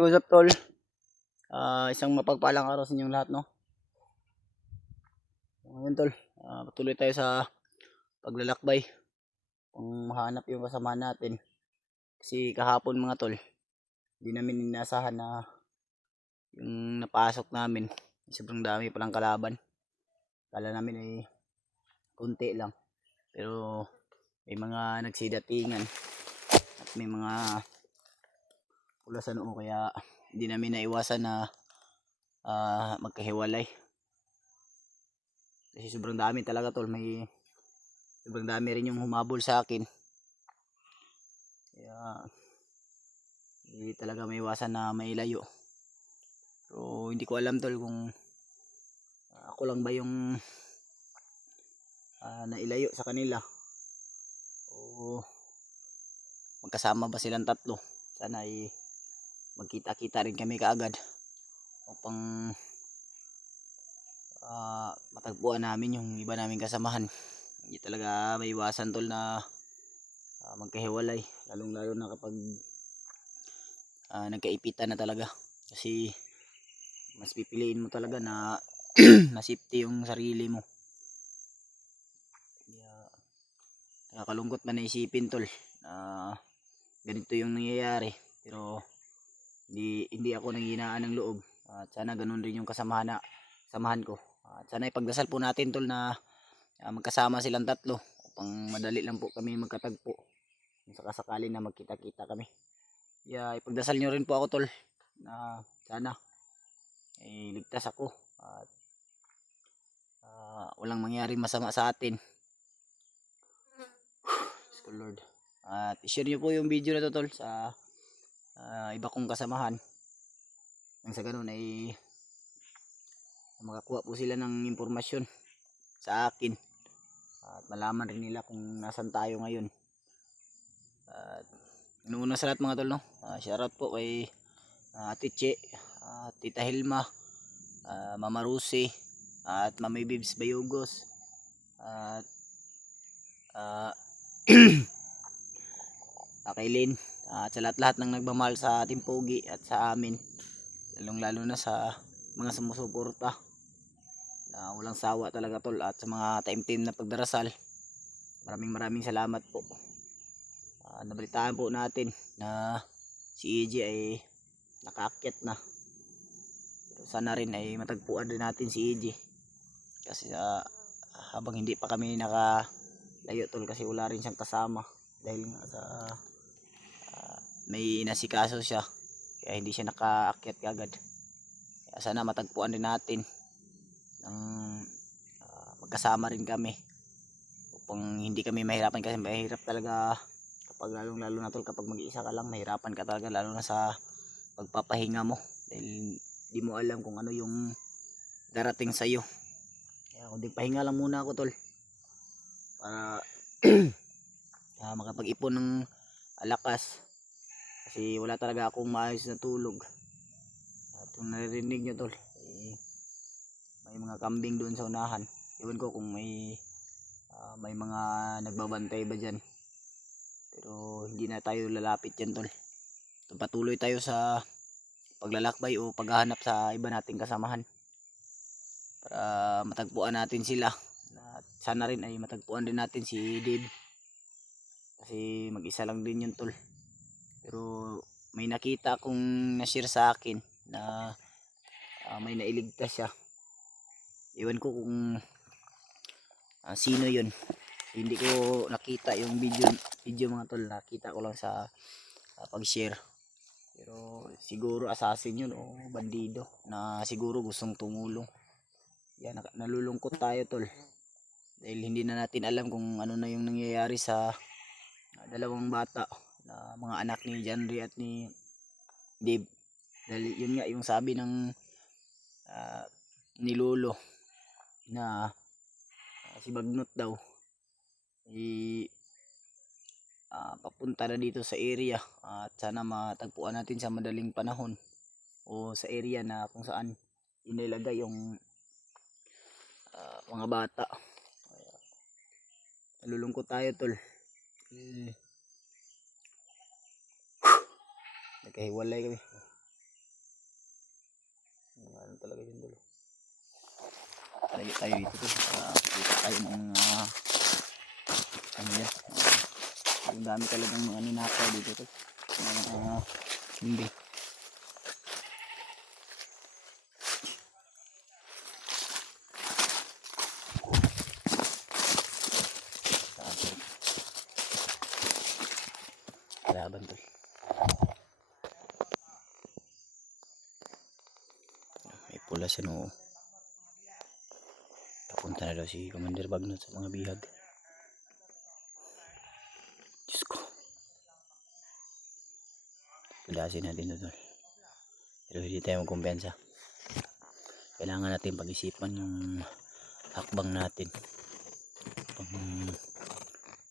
Hey, what's up, tol? Isang mapagpalang araw sa inyong lahat, no? Ngayon, tol, patuloy tayo sa paglalakbay kung mahanap yung kasama natin. Kasi kahapon, mga tol, hindi namin inasahan na yung napasok namin, sobrang dami palang kalaban. Kala namin ay kunti lang, pero may mga nagsidatingan at may mga ulasan o kaya hindi namin naiwasan na magkahiwalay. Kasi sobrang dami talaga, tol. Sobrang dami rin yung humabol sa akin. Kaya hindi talaga may iwasan na may layo. Pero hindi ko alam, tol, kung ako lang ba yung nailayo sa kanila o magkasama ba silang tatlo. Sana ay magkita-kita rin kami kaagad upang matagpuan namin yung iba naming kasamahan. Hindi talaga may iwasan, tol, na magkahiwalay, lalong lalo na kapag nagkaipitan na talaga. Kasi mas pipiliin mo talaga na na safety yung sarili mo. Kaya nakakalungkot man naisipin, tol, na ganito yung nangyayari, pero hindi ako nanghihinaan ng loob. At sana ganun rin yung samahan ko. At sana ipagdasal po natin, tol, na magkasama silang tatlo upang madali lang po kami magkatagpo kung sakasakali na magkita-kita kami. Kaya ipagdasal nyo rin po ako, tol, na sana ligtas ako at walang mangyari masama sa atin. Lord. At i-share nyo po yung video na to, tol, sa iba kong kasamahan. Nang sa ganun ay makakuha po sila ng impormasyon sa akin at malaman rin nila kung nasan tayo ngayon. At inuuna sa lahat, mga tol, no? Shoutout po kay Ate Che, Tita Hilma, Mama Rusi, at Mami Bibs Bayugos, at Kailin, at sa lahat-lahat ng nagmamahal sa ating pogi at sa amin, lalong-lalo na sa mga sumusuporta na walang sawa talaga, tol, at sa mga taimtim na pagdarasal. Maraming salamat po. Nabalitaan po natin na si EJ ay nakaakyat na, pero sana rin ay matagpuan din natin si EJ kasi habang hindi pa kami nakalayo, tol, kasi wala rin siyang kasama dahil nga sa may inasikaso siya, kaya hindi siya nakaakyat kagad. Kaya sana matagpuan din natin ng magkasama rin kami upang hindi kami mahirapan, kasi mahirap talaga kapag lalong lalo na, tol, kapag mag-iisa ka lang, mahirapan ka talaga lalo na sa pagpapahinga mo dahil di mo alam kung ano yung darating sa iyo. Kaya kundi pahinga lang muna ako, tol, para makapag-ipon ng lakas kasi wala talaga akong maayos na tulog. At kung naririnig nyo, tol, may mga kambing doon sa unahan. Iwan ko kung may mga nagbabantay ba dyan, pero hindi na tayo lalapit dyan, tol. Patuloy tayo sa paglalakbay o paghahanap sa iba nating kasamahan para matagpuan natin sila. At sana rin ay matagpuan din natin si Dave kasi mag-isa lang din yun, tol, pero may nakita akong na-share sa akin na may nailigtas siya. Iwan ko kung sino yun, hindi ko nakita yung video, mga tol. Nakita ko lang sa pag-share, pero siguro assassin yun o bandido na siguro gustong tumulong. Yan, nalulungkot tayo, tol, dahil hindi na natin alam kung ano na yung nangyayari sa dalawang bata na mga anak ni Janry at ni Dave. Dahil yun nga yung sabi ng ni Lolo na si Bagnot daw papunta na dito sa area at sana matagpuan natin sa madaling panahon o sa area na kung saan inilagay yung mga bata. Nalulungkot tayo, tol. Nagkahiwalay kami. talaga yun dulo. Lagi tayo dito tol. Kita tayo ng ano yan. Ang dami talagang mga ninakaw dito tol. Mga hindi. Laban tol. May pula sa noo. Papunta na daw si Commander Bagnot sa mga bihag. Diyos ko. Pulasin natin ito tol. Pero hindi tayo magkumpensa. Kailangan natin pag-isipan yung hakbang natin. Pang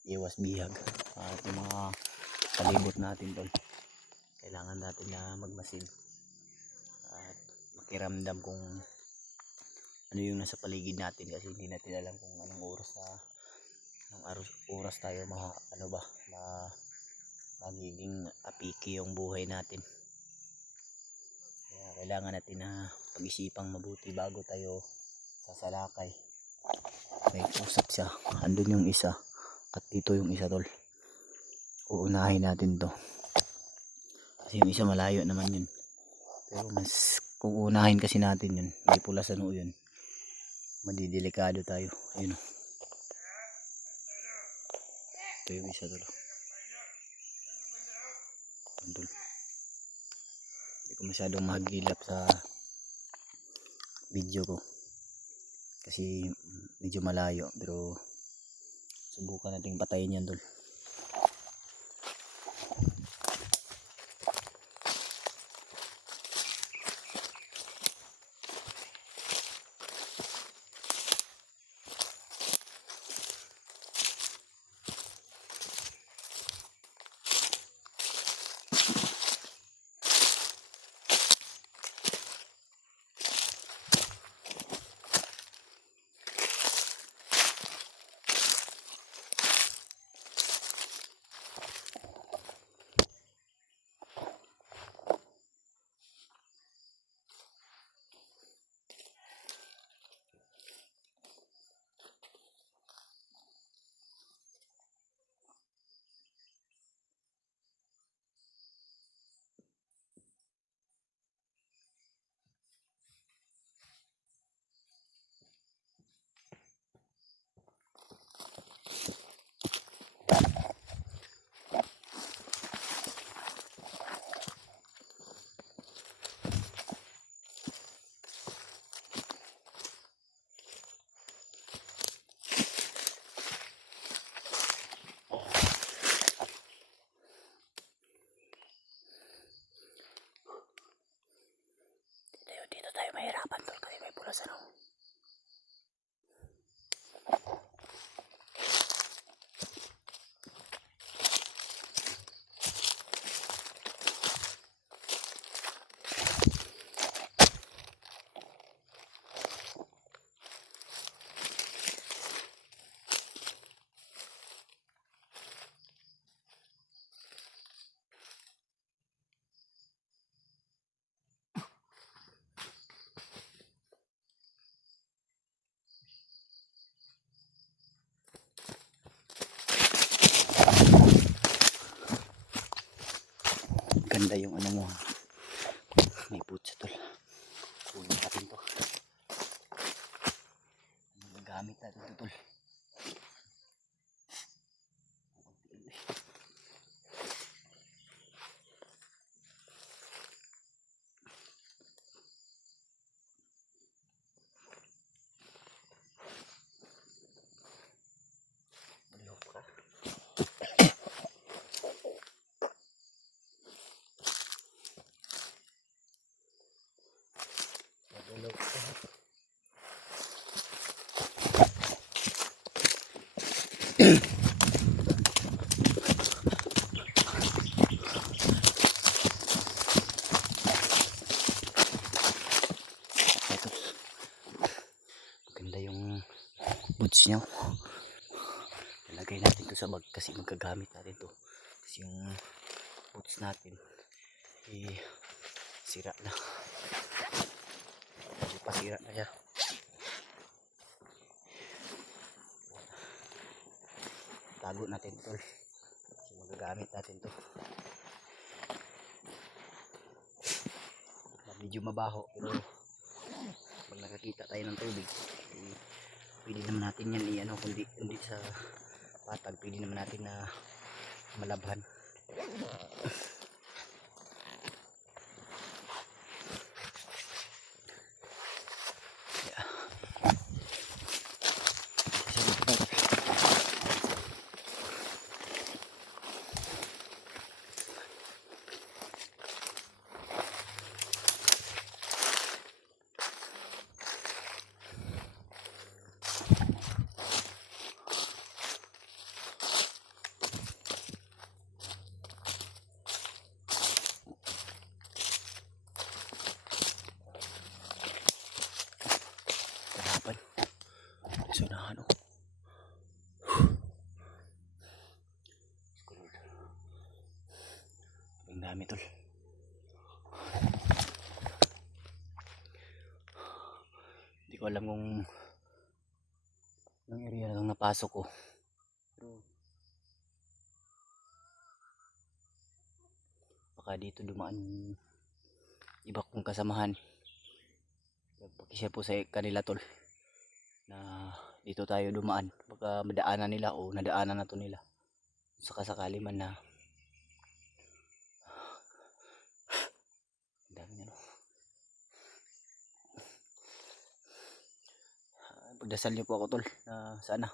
iwas bihag. At yung mga palibot natin tol. Kailangan natin na magmasid. At makiramdam kung ano yung nasa paligid natin kasi hindi natin alam kung anong oras tayo magiging apiki yung buhay natin. Kaya kailangan natin na pag-isipang mabuti bago tayo sasalakay. May usap siya, andun yung isa at dito yung isa tol. Uunahin natin to kasi yung isa malayo naman yun, pero mas kung unahin kasi natin yun, may pula sa noo yun, madidelikado tayo. Ayun o, ito yung isa tol. Andun. Hindi ko masyadong mahagilap sa video ko kasi medyo malayo, pero subukan nating patayin yan tol. Dito tayo mahirapan tol kasi may pula sa noo. Ganda yung ano mo, may putsa tol. Kunin natin to. Gamit natin to tol. Ganda yung boots niya. Ilagay natin to sa bag kasi magagamit natin to. Kasi yung boots natin sira na. Pasira na siya. Tago natin tol. Kasi magagamit natin to. Medyo mabaho pero pag nakakita tayo ng tubig pwede naman natin yan i-ano, kundi sa patag pwede naman natin na malabhan. So na ano. Ang dami tol. Hindi ko alam kung anong area na itong napasok ko. Pero baka dito dumaan iba kong kasamahan. Pakisya po sa kanila tol na dito tayo dumaan, baka madaanan nila o nadaanan na to nila saka sakali man na dami ano. Pagdasal niyo po ako tol na sana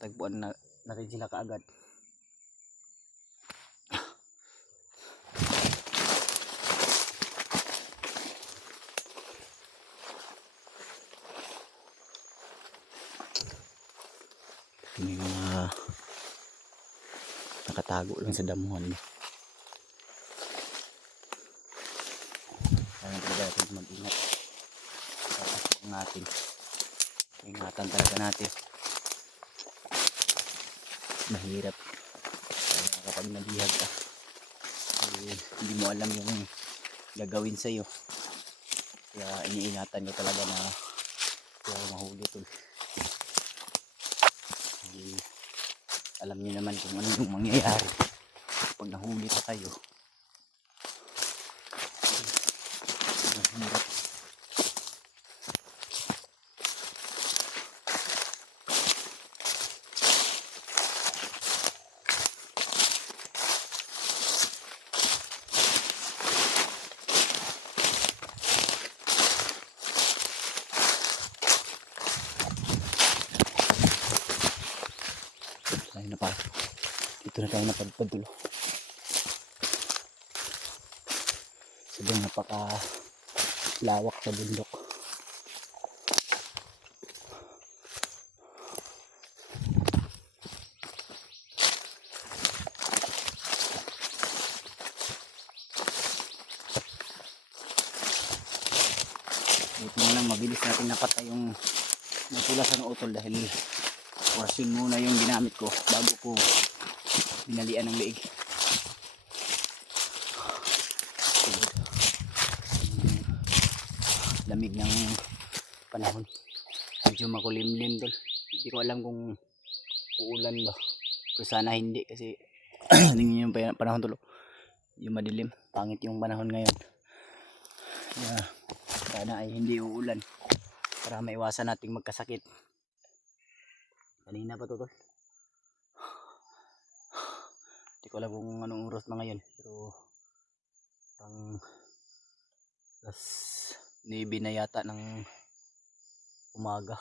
tagpuan na natin sila kaagad. May mga nakatago lang sa damuhan. Kaya talaga natin mag-ingat. Tapos natin ingatan talaga natin. Mahirap kapag nabihag ka hindi mo alam yung gagawin sa'yo, kaya iniingatan nyo talaga na kaya mahuli tol. Alam niyo naman kung ano yung mangyayari pag nahuli pa kayo. Mahirap. Tayo na pa. Dito na tayo napadpad tulo. Sabi napaka lawak sa bundok. Buti na lang mabilis natin napatay yung natula sa utol dahil orasyon muna yung ginamit ko bago ko binalian ng leeg. Lamig ng panahon, medyo makulimlim tol. Hindi ko alam kung uulan ba, pero sana hindi kasi tingnan yung panahon tol, yung madilim, pangit yung panahon ngayon. Sana ay hindi uulan para maiwasan nating magkasakit. Kanina pa to tol, hindi ko alam kung anong oras na ngayon, pero pang alas 9 na yata ng umaga.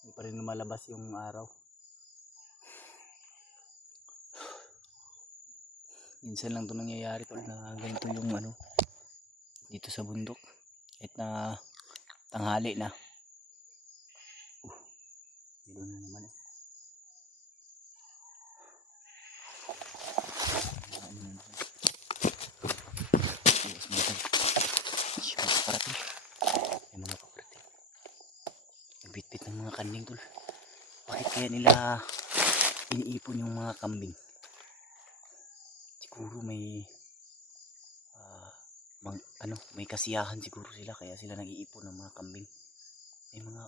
Hindi pa rin lumalabas yung araw. Minsan lang to nangyayari tol na ganito yung ano dito sa bundok kahit na tanghali na. Dito na naman eh. Bitbit ng mga kambing tol. Bakit kaya nila iniipon yung mga kambing? Siguro may may kasiyahan siguro sila kaya sila nag-iipon ng mga kambing. May mga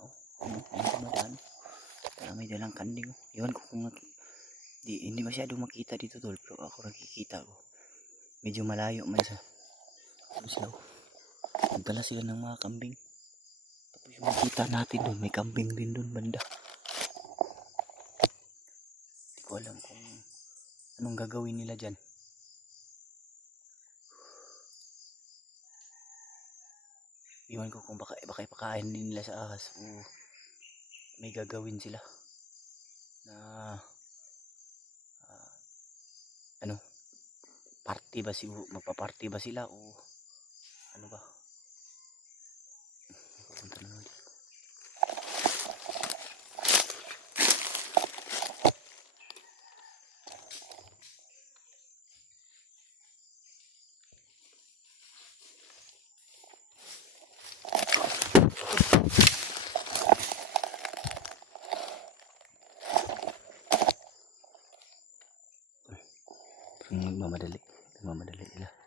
may dumadaan. May dalang kanding. Iwan ko kung hindi masyado makita dito tol, pero ako nakikita ko. Medyo malayo man sa sila. Nagdala sila ng mga kambing. Tapos yung makita natin doon, may kambing din doon banda. Hindi ko alam kung anong gagawin nila dyan. Iwan ko kung baka ipakain din nila sa ahas o may gagawin sila na party ba siguro, magpa-party ba sila o ano ba? Pupunta na natin. Nagmamadali sila.